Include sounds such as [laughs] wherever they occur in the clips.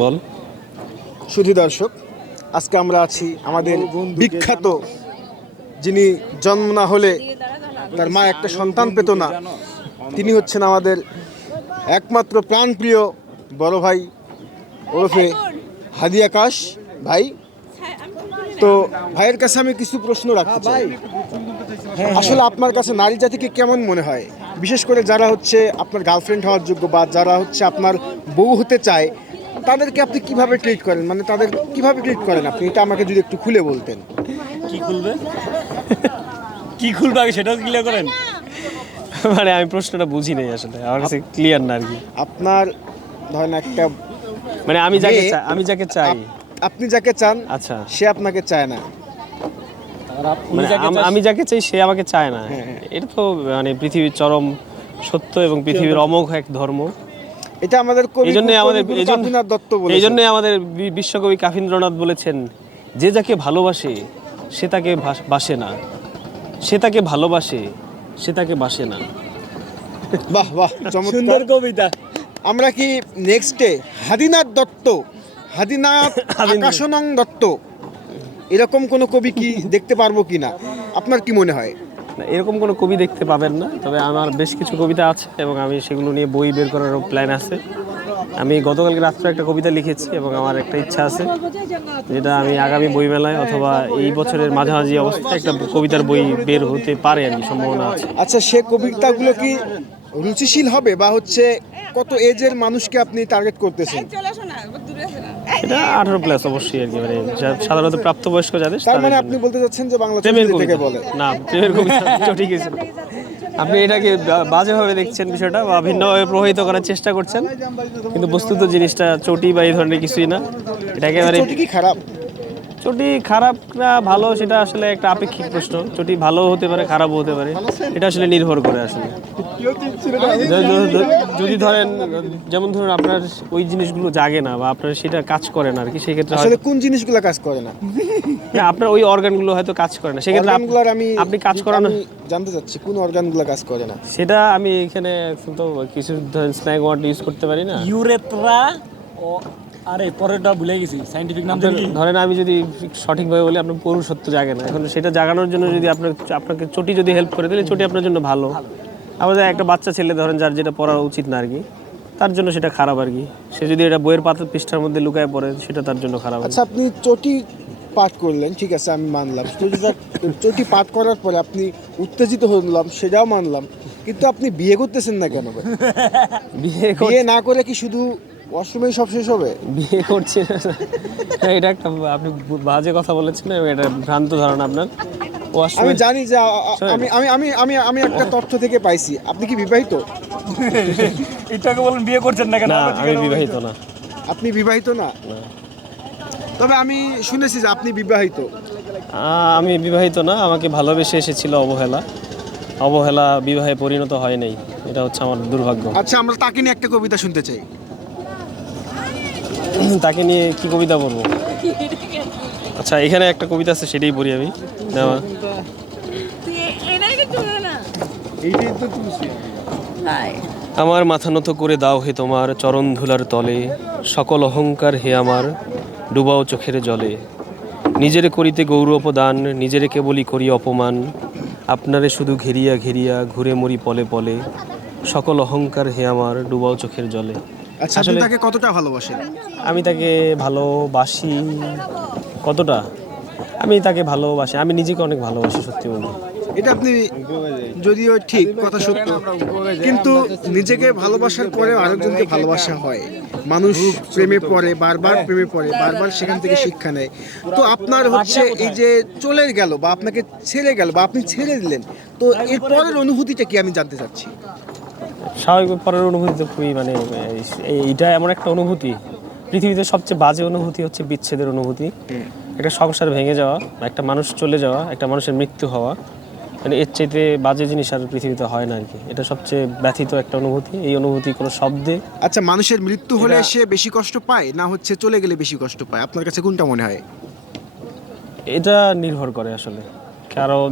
বল। সুধী দর্শক, আজকে আমরা আছি আমাদের বিখ্যাত যিনি জন্ম না হলে তার মা একটা সন্তান পেত না, তিনি হচ্ছেন আমাদের একমাত্র প্রাণপ্রিয় বড় ভাই ওরফে হাদি আকাশ ভাই। তো ভাইয়ের কাছে আমি কিছু প্রশ্ন রাখতে চাই। আসলে আপনার কাছে নারী জাতিকে কেমন মনে হয়? বিশেষ করে যারা হচ্ছে আপনার গার্লফ্রেন্ড হওয়ার যোগ্য বা যারা হচ্ছে আপনার বউ হতে চায় তাদেরকে আপনি কীভাবে ট্রিট করেন? মানে তাদের কীভাবে ট্রিট করেন আপনি? এটা আমাকে যদি একটু খুলে বলতেন। কি খুলবে? কি খুলবে আগে সেটাও ক্লিয়ার করেন। মানে আমি প্রশ্নটা বুঝি নাই আসলে। আমার কাছে ক্লিয়ার না আর কি। আপনার ধরেন একটা মানে আমি যাকে চাই আমি যাকে চাই। আপনি যাকে চান আচ্ছা। সে আপনাকে চায় না। মানে আমি যাকে চাই সে আমাকে চায় না। হ্যাঁ, হ্যাঁ। এটা তো মানে পৃথিবীর চরম সত্য এবং পৃথিবীর অমোঘ এক ধর্ম। এটা আমাদের কবি এই জন্য আমাদের এই জন্য দত্ত এই বলেছেন আমাদের বি- বিশ্বকবি কাফিন্দ্রনাথ বলেছেন যে যাকে ভালোবাসে সে তাকে বাসে না। সে তাকে ভালোবাসে সে তাকে বাসে না। বাহ বাহ সুন্দর কবিতা। আমরা কি নেক্সটে হাদিনাথ দত্ত হাদিনাথ। [laughs] আকাশনং দত্ত এরকম কোনো কবি কি দেখতে পারব কিনা? আপনার কি মনে হয়? না, এরকম কোনো কবি দেখতে পাবেন না, তবে আমার বেশ কিছু কবিতা আছে এবং আমি সেগুলো নিয়ে বই বের করারও প্ল্যান আছে। আমি গতকালকে রাত্রে একটা কবিতা লিখেছি এবং আমার একটা ইচ্ছা আছে, যেটা আমি আগামী বইমেলায় অথবা এই বছরের মাঝামাঝি অবস্থায় একটা কবিতার বই বের হতে পারে আর কি, সম্ভাবনা আছে। আচ্ছা সে কবিতাগুলো কি রুচিশীল হবে বা হচ্ছে কত এজের মানুষকে আপনি টার্গেট করতেছেন চলে আসো না দূরে আসো না এটা আঠারো প্লাস অবশ্যই আর কি মানে সাধারণত প্রাপ্তবয়স্ক যাদের তার মানে আপনি বলতে চাচ্ছেন যে বাংলা প্রেমের কবিতা। বলে। না প্রেমের কবিতা ঠিক আছে আপনি এটাকে বাজেভাবে দেখছেন বিষয়টা বা ভিন্নভাবে প্রভাবিত করার চেষ্টা করছেন কিন্তু বস্তুত জিনিসটা চটি বা এই ধরনের কিছুই না। এটাকে একেবারে খারাপ। চটি খারাপ না ভালো সেটা আসলে একটা আপেক্ষিক প্রশ্ন। চটি ভালো হতে পারে খারাপও হতে পারে। এটা আসলে নির্ভর করে আসলে। যদি ধরেন যেমন ধরুন আপনার ওই জিনিসগুলো জাগে না বা আপনার সেটা কাজ করে না আর কি সেক্ষেত্রে আসলে কোন জিনিসগুলো কাজ করে না? না, আপনার ওই অর্গানগুলো হয়তো কাজ করে না। সেক্ষেত্রে আমি আপনি কাজ করানো জানতে চাচ্ছি কোন অর্গানগুলো কাজ করে না? সেটা আমি এখানে তো কিছু ধরেন স্ন্যাক ওয়ার্ড ইউজ করতে পারি না? ইউরেত্রা ও আরে পরেরটা ভুলে গেছি। সাইন্টিফিক নাম জানি কি? ধরেন আমি যদি সঠিকভাবে বলি আপনার পুরুষত্ব জাগে না। এখন সেটা জাগানোর জন্য যদি আপনার আপনাকে চটি যদি হেল্প করে দিলে চটি আপনার জন্য ভালো। আমাদের একটা বাচ্চা ছেলে ধরেন যার যেটা পড়া উচিত না আর কি তার জন্য সেটা খারাপ আর কি। সে যদি এটা বইয়ের পাতা পৃষ্ঠার মধ্যে লুকায় পড়ে সেটা তার জন্য খারাপ আচ্ছা আপনি চটি পাঠ করলেন ঠিক আছে আমি মানলাম। চটিটা চটি পাঠ করার পরে আপনি উত্তেজিত হলাম সেটাও মানলাম। কিন্তু আপনি বিয়ে করতেছেন না কেন? [laughs] বিয়ে কর- বিয়ে না করে কি শুধু ওয়াশরুমেই সব শেষ হবে? বিয়ে করছি না। এটা একটা আপনি বাজে কথা বলেছেন এবং এটা ভ্রান্ত ধারণা আপনার। আমি জানি যে আমি আমি আমি আমি আমি একটা তথ্য থেকে পাইছি। আপনি কি বিবাহিত? এটাকে বলেন বিয়ে করছেন না কেন? আমি বিবাহিত না। আপনি বিবাহিত না? তবে আমি শুনেছি যে আপনি বিবাহিত। আমি বিবাহিত না আমাকে ভালোবেসে এসেছিল অবহেলা। অবহেলা বিবাহে পরিণত হয় নাই। এটা হচ্ছে আমার দুর্ভাগ্য। আচ্ছা আমরা তাকে নিয়ে একটা কবিতা শুনতে চাই। [clears throat] তাকে নিয়ে কি কবিতা পড়ব? আচ্ছা এখানে একটা কবিতা আছে, সেটাই পড়ি আমি। হাই আমার মাথা নত করে দাও হে তোমার চরণ ধুলার তলে, সকল অহংকার হে আমার, ডুবাও চোখের জলে। নিজেরে করিতে গৌরব দান নিজেরে কেবলই করি অপমান। আপনারে শুধু ঘেরিয়া ঘেরিয়া ঘুরে মরি পলে পলে, সকল অহংকার হে আমার, ডুবাও চোখের জলে। আচ্ছা আপনি তাকে কতটা ভালোবাসেন? আমি তাকে ভালোবাসি কতটা? আমি তাকে ভালোবাসি আমি নিজেকে অনেক ভালোবাসি সত্যি বলতে। এটা আপনি যদিও ঠিক কথা সত্য। কিন্তু নিজেকে ভালোবাসার পরে আরেকজনকে ভালোবাসা হয়। মানুষ প্রেমে পড়ে বারবার প্রেমে পড়ে বারবার সেখান থেকে শিক্ষা নেয়। তো আপনার হচ্ছে এই যে চলে গেল বা আপনাকে ছেড়ে গেল বা আপনি ছেড়ে দিলেন তো এর পরের অনুভূতিটা কি আমি জানতে চাচ্ছি? স্বাভাবিক পরের অনুভূতি তো খুবই মানে এই- এইটা এমন একটা অনুভূতি। পৃথিবীতে সবচেয়ে বাজে অনুভূতি হচ্ছে বিচ্ছেদের অনুভূতি। একটা সংসার ভেঙে যাওয়া একটা মানুষ চলে যাওয়া একটা মানুষের মৃত্যু হওয়া মানে এর চাইতে বাজে জিনিস আর পৃথিবীতে হয় না আর কি। এটা সবচেয়ে ব্যথিত একটা অনুভূতি এই অনুভূতি কোনো শব্দে। আচ্ছা মানুষের মৃত্যু হলে সে বেশি কষ্ট পায় না হচ্ছে চলে গেলে বেশি কষ্ট পায়? আপনার কাছে কোনটা মনে হয়? এটা নির্ভর করে আসলে। কারও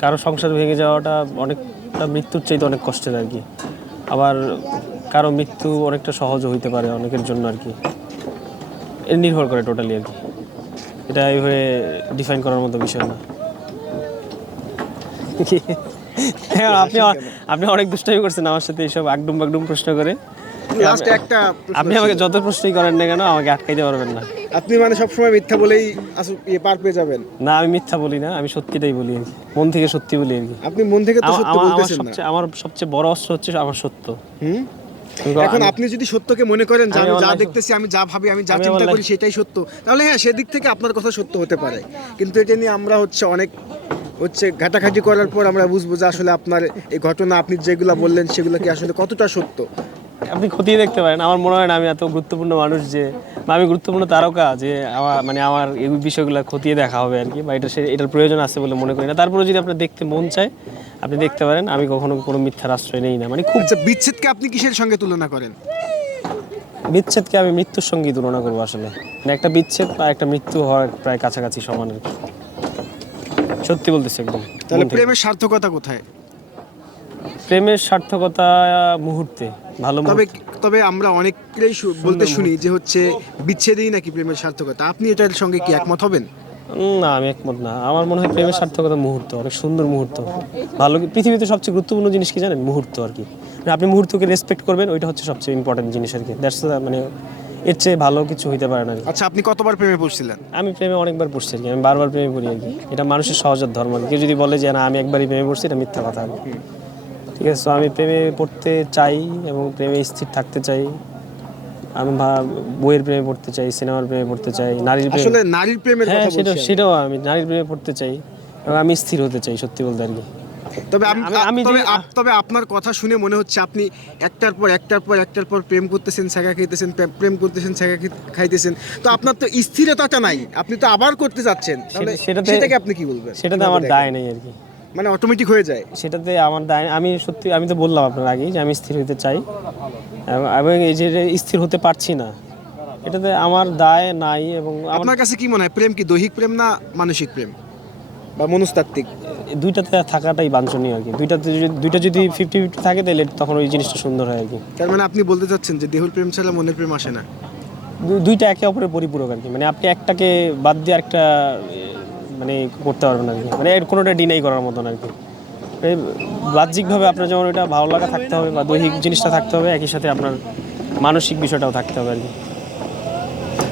কারও সংসার ভেঙে যাওয়াটা অনেকটা মৃত্যুর চাইতে অনেক কষ্টের আর কি। আবার কারও মৃত্যু অনেকটা সহজ হইতে পারে অনেকের জন্য আর কি। এর নির্ভর করে টোটালি আর কি। এটা এইভাবে ডিফাইন করার মতো বিষয় না। হ্যাঁ, আপনি আপনি অনেক দুষ্টামি করছেন আমার সাথে এইসব আগডুম বাগডুম প্রশ্ন করে। একটা আপনি আমাকে যত প্রশ্নই করেন না কেন আমাকে আটকাইতে পারবেন না। আপনি মানে সবসময় মিথ্যা বলেই ইয়ে পার পেয়ে যাবেন। না আমি মিথ্যা বলি না আমি সত্যিটাই বলি আর কি। মন থেকে সত্যি বলি আর কি। আপনি মন থেকে তো সত্য বলতেছেন না। আমার সবচেয়ে বড় অস্ত্র হচ্ছে আমার সত্য। হুম? এখন আপনি যদি সত্যকে মনে করেন যে আমি যা দেখতেছি আমি যা ভাবি আমি যা চিন্তা করি সেটাই সত্য। তাহলে হ্যাঁ সেদিক থেকে আপনার কথা সত্য হতে পারে। কিন্তু এটা নিয়ে আমরা হচ্ছে অনেক হচ্ছে ঘাটাঘাটি করার পর আমরা বুঝব যে আসলে আপনার এই ঘটনা আপনি যেগুলো বললেন সেগুলো কি আসলে কতটা সত্য। আপনি খতিয়ে দেখতে পারেন। আমার মনে হয় না আমি এত গুরুত্বপূর্ণ মানুষ যে আমি গুরুত্বপূর্ণ তারকা যে আমার মানে আমার এই বিষয়গুলো খতিয়ে দেখা হবে আর কি বা এটা সে এটার প্রয়োজন আছে বলে মনে করি না। তারপরে যদি আপনার দেখতে মন চায় আপনি দেখতে পারেন আমি কখনো কোনো মিথ্যার আশ্রয় নেই না মানে খুব আচ্ছা বিচ্ছেদকে আপনি কিসের সঙ্গে তুলনা করেন? বিচ্ছেদকে আমি মৃত্যুর সঙ্গেই তুলনা করব আসলে। মানে একটা বিচ্ছেদ বা একটা মৃত্যু হওয়ার প্রায় কাছাকাছি সমান আর কি। সত্যি বলতেছি একদম। তাহলে প্রেমের সার্থকতা কোথায়? প্রেমের সার্থকতা মুহূর্তে ভালো তবে মুহূর্তে। তবে আমরা অনেকেই বলতে শুনি যে হচ্ছে বিচ্ছেদেই নাকি প্রেমের সার্থকতা। আপনি এটার সঙ্গে কি একমত হবেন? না আমি একমত না। আমার মনে হয় প্রেমের সার্থকতা মুহূর্ত অনেক সুন্দর মুহূর্ত। ভালো পৃথিবীতে সবচেয়ে গুরুত্বপূর্ণ জিনিস কি জানেন? মুহূর্ত আর কি। মানে আপনি মুহূর্তকে রেসপেক্ট করবেন ওইটা হচ্ছে সবচেয়ে ইম্পর্টেন্ট জিনিস আর কি। দ্যাটস মানে এর চেয়ে ভালো কিছু হইতে পারে না আচ্ছা আপনি কতবার প্রেমে পড়ছিলেন? আমি প্রেমে অনেকবার পড়ছি আর কি। আমি বারবার প্রেমে পড়ি আর কি। এটা মানুষের সহজাত ধর্ম। কেউ যদি বলে যে না আমি একবারই প্রেমে পড়ছি এটা মিথ্যা কথা আর কি। ঠিক আছে তো আমি প্রেমে পড়তে চাই এবং প্রেমে স্থির থাকতে চাই। আমি বইয়ের প্রেমে পড়তে চাই সিনেমার প্রেমে পড়তে চাই নারীর প্রেমে আসলে নারীর প্রেমের হ্যাঁ কথা সেটা সেটাও আমি নারীর প্রেমে পড়তে চাই এবং আমি স্থির হতে চাই সত্যি বলতে আর কি। তবে আমি তবে তবে আপনার কথা শুনে মনে হচ্ছে আপনি একটার পর একটার পর একটার পর প্রেম করতেছেন ছাগা খাইতেছেন প্রেম করতেছেন ছাগা খাইতেছেন। তো আপনার তো স্থিরতাটা নাই আপনি তো আবার করতে যাচ্ছেন। সেটাকে আপনি কি বলবেন? সেটাতে আমার দায় নেই আর কি। মানে অটোমেটিক হয়ে যায়। সেটাতে আমার আমি সত্যি আমি তো বললাম আপনার আগেই যে আমি স্থির হতে চাই। এবং- এই যে স্থির হতে পারছি না এটাতে আমার দায় নাই এবং আপনার কাছে কি মনে হয় প্রেম কি দৈহিক প্রেম না মানসিক প্রেম? বা মনস্তাত্ত্বিক? দুইটাতে থাকাটাই বাঞ্ছনীয় আর কি। দুইটাতে যদি দুইটা যদি ফিফটি ফিফটি থাকে তাহলে তখন ওই জিনিসটা সুন্দর হয় আর কি। তার মানে আপনি বলতে চাচ্ছেন যে দেহুর প্রেম ছাড়া মনের প্রেম আসে না? দুইটা একে অপরের পরিপূরক আর কি। মানে আপনি একটাকে বাদ দিয়ে একটা মানে করতে পারবেন আর কি। মানে এর কোনোটা ডিনাই করার মতন আর কি। বাহ্যিকভাবে আপনার যেমন ওইটা ভালো লাগা থাকতে হবে বা দৈহিক জিনিসটা থাকতে হবে একই সাথে আপনার মানসিক বিষয়টাও থাকতে হবে আর কি।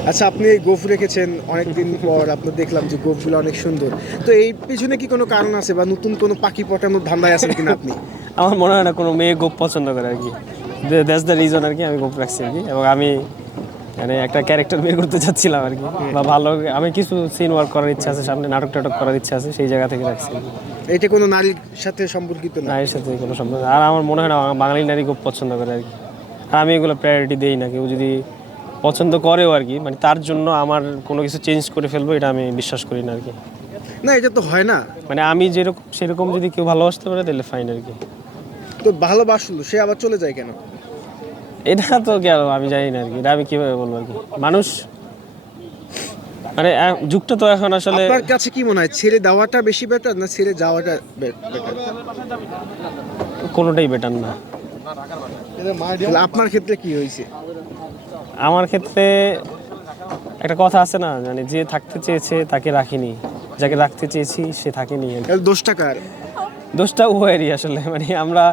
আচ্ছা আপনি এই গোফ রেখেছেন অনেকদিন পর আপনি দেখলাম যে গোফগুলো অনেক সুন্দর। তো এই পিছনে কি কোনো কারণ আছে বা নতুন কোনো পাখি পটানোর ধান্দায় আছেন কিনা আপনি? আমার মনে হয় না কোনো মেয়ে গোপ পছন্দ করে আর কি। দ্যাটস দ্য রিজন আর কি আমি গোপ রাখছি আর কি। এবং আমি মানে একটা ক্যারেক্টার বের করতে চাচ্ছিলাম আর কি। বা ভালো আমি কিছু সিন ওয়ার্ক করার ইচ্ছা আছে সামনে নাটক টাটক করার ইচ্ছা আছে সেই জায়গা থেকে রাখছি। এটা কোনো নারীর সাথে সম্পর্কিত না? নারীর সাথে কোনো সম্পর্ক আর আমার মনে হয় না বাঙালি নারী খুব পছন্দ করে আর কি। আর আমি এগুলো প্রায়োরিটি দেই না কেউ যদি পছন্দ করেও আর কি মানে তার জন্য আমার কোনো কিছু চেঞ্জ করে ফেলব এটা আমি বিশ্বাস করি না আর কি। না এটা তো হয় না। মানে আমি যেরকম সেরকম যদি কেউ ভালোবাসতে পারে তাহলে ফাইন আর কি। তো ভালোবাসলো সে আবার চলে যায় কেন? এটা তো কি আর আমি জানি না আর কি। আমি কীভাবে বলব আর কি? মানুষ মানে যুগটা তো এখন আসলে আপনার কাছে কি মনে হয় ছেড়ে দেওয়াটা বেশি বেটার না ছেড়ে যাওয়াটা বেটার কোনোটাই বেটার না। আপনার ক্ষেত্রে কি হয়েছে? আমার ক্ষেত্রে একটা কথা আছে না মানে যে থাকতে চেয়েছে তাকে রাখিনি। যাকে রাখতে চেয়েছি সে থাকেনি দোষটা কার? দোষটা উভয়েরই আসলে মানে আমরা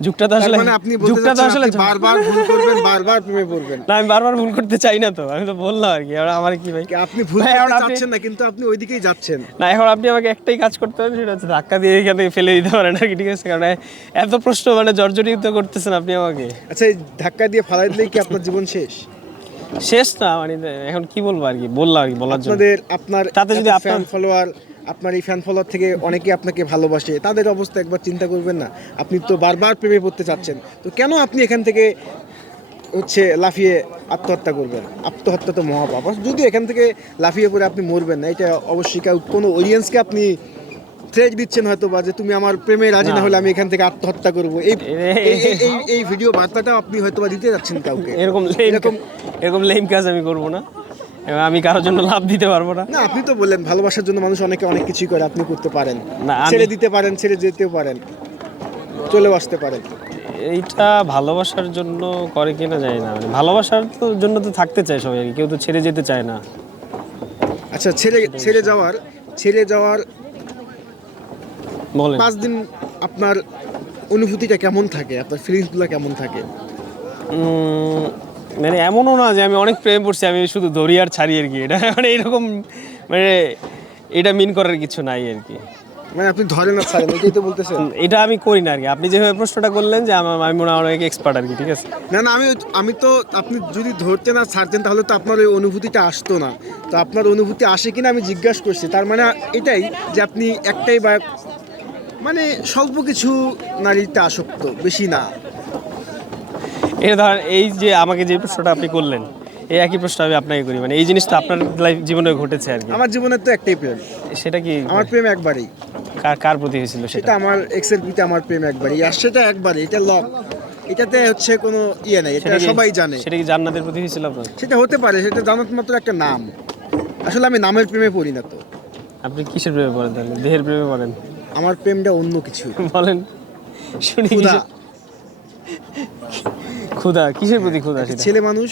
যুগটা তো আসলে মানে যুগটা তো আসলে বারবার ভুল করবেন বারবার প্রেমে পড়বেন। না আমি বারবার ভুল করতে চাই না তো আমি তো বললাম আর কি আর আমার কি ভাই? আপনি ভুল না কিন্তু আপনি ওইদিকেই যাচ্ছেন। না এখন আপনি আমাকে একটাই কাজ করতে পারেন সেটা হচ্ছে ধাক্কা দিয়ে এখানে ফেলে দিতে পারেন আর কি ঠিক আছে? কারণ এত প্রশ্ন মানে জর্জরিত করতেছেন আপনি আমাকে। আচ্ছা ধাক্কা দিয়ে ফালাই দিলেই কি আপনার জীবন শেষ? শেষ না মানে এখন কি বলব আর কি বললাম আর কি বলার জন্য। আপনাদের আপনার তাতে যদি আপনার- ফলোয়ার আপনার এই ফ্যান ফলোয়ার থেকে অনেকে আপনাকে ভালোবাসে। তাদের অবস্থা একবার চিন্তা করবেন না। আপনি তো বারবার প্রেমে পড়তে চাচ্ছেন। তো কেন আপনি এখান থেকে হচ্ছে লাফিয়ে আত্মহত্যা করবেন? আত্মহত্যা তো মহাপাপ। যদি এখান থেকে লাফিয়ে পড়ে আপনি মরবেন না এটা অবশ্যই কোনো অডিয়েন্সকে আপনি থ্রেট দিচ্ছেন হয়তো বা যে তুমি আমার প্রেমে রাজি না হলে আমি এখান থেকে আত্মহত্যা করব। এই এই- ভিডিও বার্তাটা আপনি হয়তো বা দিতে যাচ্ছেন কাউকে। এরকম এরকম এরকম লেম কাজ আমি করব না। আমি কারোর জন্য লাভ দিতে পারব না। না আপনি তো বললেন ভালোবাসার জন্য মানুষ অনেকে অনেক কিছুই করে আপনি করতে পারেন। না, ছেড়ে দিতে পারেন ছেড়ে যেতেও পারেন চলেও আসতে পারেন। এইটা ভালোবাসার জন্য করে কিনা জানি না মানে ভালোবাসার তো জন্য তো থাকতে চায় সবাই কেউ তো ছেড়ে যেতে চায় না। আচ্ছা ছেড়ে ছেড়ে যাওয়ার ছেড়ে যাওয়ার বলেন। পাঁচ দিন আপনার অনুভূতিটা কেমন থাকে? আপনার ফিলিংসগুলো কেমন থাকে? মানে এমনও না যে আমি অনেক প্রেম পড়ছি আমি শুধু ধরি আর ছাড়ি আর কি। এটা [laughs] মানে এরকম মানে এটা মিন করার কিছু নাই আর কি। মানে আপনি ধরেন না ছাড়েন এটাই তো বলতেছেন এটা আমি করি না আর কি। আপনি যেভাবে প্রশ্নটা করলেন যে আমার আমি মনে হয় অনেক এক্সপার্ট আর কি ঠিক আছে? না না আমি আমি তো আপনি যদি ধরতেন আর ছাড়তেন তাহলে তো আপনার ওই অনুভূতিটা আসতো না। তো আপনার অনুভূতি আসে কিনা আমি জিজ্ঞাসা করছি। তার মানে এটাই যে আপনি একটাই বা মানে স্বল্প কিছু নারীতে আসক্ত বেশি না। এটা ধরেন এই যে আমাকে যে প্রশ্নটা আপনি করলেন এই একই প্রশ্ন আমি আপনাকে করি। মানে এই জিনিসটা আপনার লাইফ জীবনে ঘটেছে আর কি। আমার জীবনের তো একটাই প্রেম। সেটা কি? আমার প্রেম একবারই। কার কার প্রতি হয়েছিল সেটা আমার এক্সের প্রতি আমার প্রেম একবারই। আর সেটা একবারই এটা লক এটাতে হচ্ছে কোনো ইয়ে নেই এটা সবাই জানে। সেটা কি জান্নাতের প্রতি হয়েছিল আপনার? সেটা হতে পারে সেটা জানাত মাত্র একটা নাম। আসলে আমি নামের প্রেমে পড়ি না তো। আপনি কিসের প্রেমে পড়েন তাহলে? দেহের প্রেমে পড়েন? আমার প্রেমটা অন্য কিছু। বলেন। শুনি ক্ষুধা কিসের- প্রতি ক্ষুধা সেটা? ছেলে মানুষ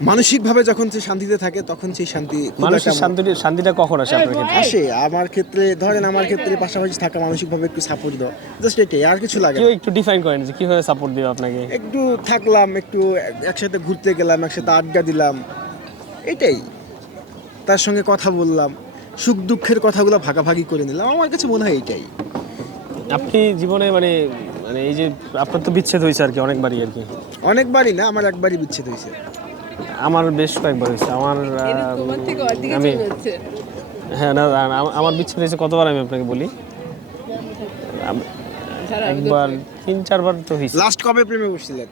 মানসিকভাবে যখন সে শান্তিতে থাকে তখন সেই শান্তি মানুষের শান্তি শান্তিটা কখন আসে আপনার ক্ষেত্রে? আসে আমার ক্ষেত্রে ধরেন আমার ক্ষেত্রে পাশাপাশি থাকা মানসিকভাবে একটু সাপোর্ট দাও। জাস্ট এটাই আর কিছু লাগে কেউ একটু ডিফাইন করেন যে কীভাবে সাপোর্ট দিবে আপনাকে? একটু থাকলাম একটু একসাথে ঘুরতে গেলাম একসাথে আড্ডা দিলাম এটাই। তার সঙ্গে কথা বললাম সুখ দুঃখের কথাগুলো ভাগাভাগি করে নিলাম আমার কাছে মনে হয় এইটাই আপনি জীবনে মানে মানে এই যে আপনার তো বিচ্ছেদ হয়েছে আর কি অনেকবারই আর কি। অনেকবারই না আমার একবারই বিচ্ছেদ হয়েছে। আমার বেশ কয়েকবার হয়েছে আমার আমি হ্যাঁ না আমার বিচ্ছেদ হয়েছে কতবার আমি আপনাকে বলি? একবার তিন চারবার তো হয়েছে। লাস্ট কবে প্রেমে বসছিলেন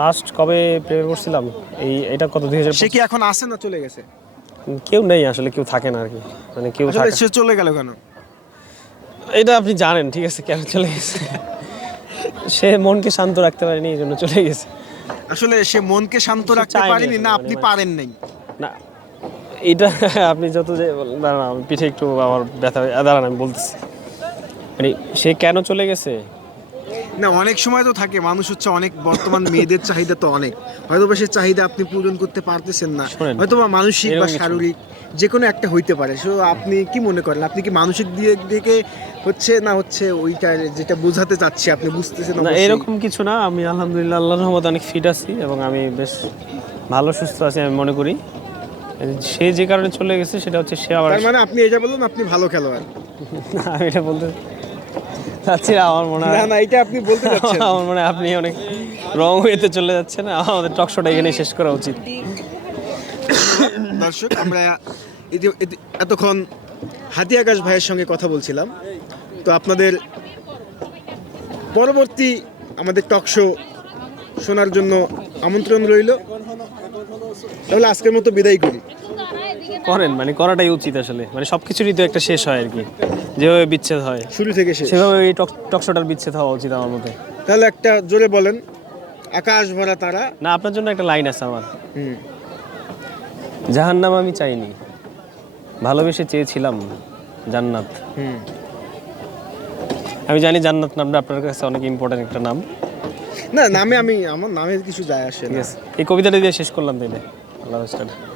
লাস্ট কবে প্রেমে করছিলাম এই এটা কত দুই হাজার সে কি এখন আসে না চলে গেছে? কেউ নেই আসলে কেউ থাকে না আর কি। মানে কেউ থাকে। সে চলে গেল কেন? এটা আপনি জানেন ঠিক আছে কেন চলে গেছে? সে মনকে শান্ত রাখতে পারেনি এই জন্য চলে গেছে। আসলে সে মনকে শান্ত রাখতে পারেনি না আপনি মানে- পারেন নাই। না এটা আপনি যত যে দাঁড়ান পিঠে একটু আমার ব্যথা দাঁড়ান আমি বলতেছি। মানে সে কেন চলে গেছে? না অনেক সময় তো থাকে মানুষ হচ্ছে অনেক বর্তমান মেয়েদের চাহিদা তো অনেক। হয়তো বা সে চাহিদা আপনি পূরণ করতে পারতেছেন না হয়তো বা মানসিক বা। শারীরিক যে কোনো একটা হইতে পারে। সো আপনি কি মনে করেন আপনি কি মানসিক দিয়ে থেকে হচ্ছে না হচ্ছে ওইটা যেটা বোঝাতে চাচ্ছি আপনি বুঝতেছেন না এরকম কিছু না আমি আলহামদুলিল্লাহ আল্লাহর রহমতে অনেক ফিট আছি এবং আমি বেশ ভালো সুস্থ আছি আমি মনে করি। সে যে কারণে চলে গেছে সেটা হচ্ছে সে আবার মানে আপনি এটা বলুন আপনি ভালো খেলোয়াড়। না, আমি এটা বলতে চাচ্ছি না আমার মনে হয়। না না এটা আপনি বলতে চাচ্ছেন [laughs] আমার মনে হয় আপনি অনেক রং হয়েতে চলে যাচ্ছেন। আমাদের টক শোটা এখানে শেষ করা উচিত। দর্শক আমরা এতক্ষণ হাতি আকাশ ভাইয়ের সঙ্গে কথা বলছিলাম। তো আপনাদের পরবর্তী আমাদের টক শো শোনার জন্য আমন্ত্রণ রইল। তাহলে আজকের মতো বিদায় করি। করেন? মানে করাটাই উচিত আসলে। মানে সব কিছুরই তো একটা শেষ হয় আর কি। যেভাবে বিচ্ছেদ হয়। শুরু থেকে শেষ। সেভাবে এই টক টক বিচ্ছেদ হওয়া উচিত আমার মতে। তাহলে একটা জোরে বলেন আকাশ ভরা তারা। না আপনার জন্য একটা লাইন আছে আমার। জাহান্নাম আমি চাইনি। ভালোবেসে চেয়েছিলাম জান্নাত। হুম। আমি জানি জান্নাত নামটা আপনার কাছে অনেক ইম্পর্টেন্ট একটা নাম। না নামে আমি আমার নামে কিছু যায় আসে এই কবিতাটা দিয়ে শেষ করলাম তাইলে। আল্লাহ।